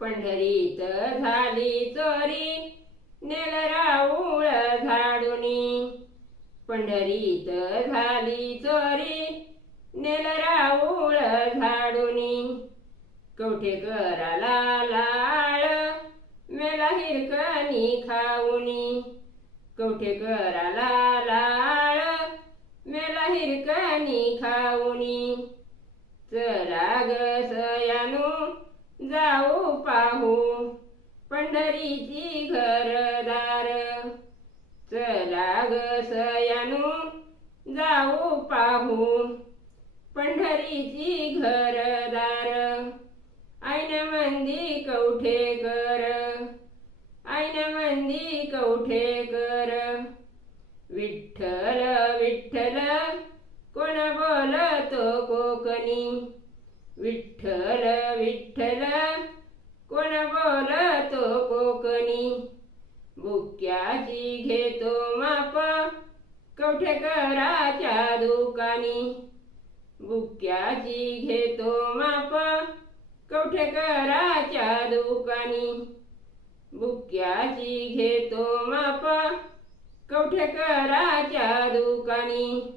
पंढरीत झाली चोरी नेल राऊळ झाडुनी. पंढरीत झाली चोरी नेल राऊळ झाडुनी. कवठेकराला लाळ मेला हिरकणी खाऊनी. कवठेकराला लाळ मेला हिरकणी खाऊनी. चला ग सयानू जाऊ पाहू पंढरीची घरदार. चला ग सयानू जाऊ पाहू पंढरीची घरदार. ऐन मंदी कवठे कर ऐन मंदी कवठे कर. विठ्ठल विठ्ठल कोण बोलतो कोकणी? विठ्ठल विठ्ठल कोण बोलतो कोकणी? बुक्याची घेतो माप कवठेकराच्या दुकानी? बुक्याची घेतो माप कवठेकराच्या दुकानी? बुक्याची घेतो माप कवठेकराच्या दुकानी?